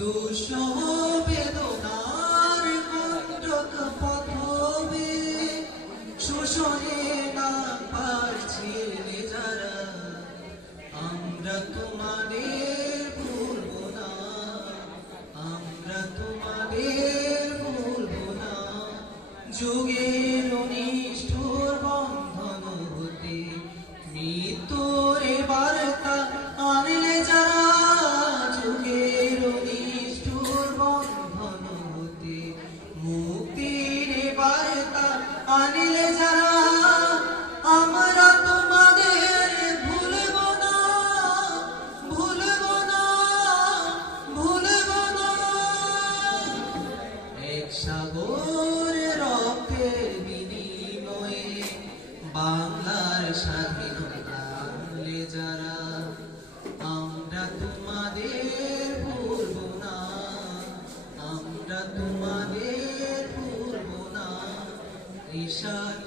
দুঃসহ বেদনার কণ্টক পথবে শোষণে না পারছিলে যারা, আমরা তোমাদের ভুলব না, আমরা তোমাদের ভুলব না। যুগের নিষ্ঠুর বন্ধন হতে মৃত্যুর বার্তা আনলে যারা, যুগের নিষ্ঠুর বন্ধন হতে মুক্তির বার্তা আনলে যারা, আমরা তোমাদের ভুলব না, ভুলব না, ভুলব না। এক সাগর রক্তের বিনিময়ে বাংলার স্বাধীনতা আনলে যারা, আমরা তোমাদের ভুলব না, আমরা তোমাদের ভুলব না। কৃষক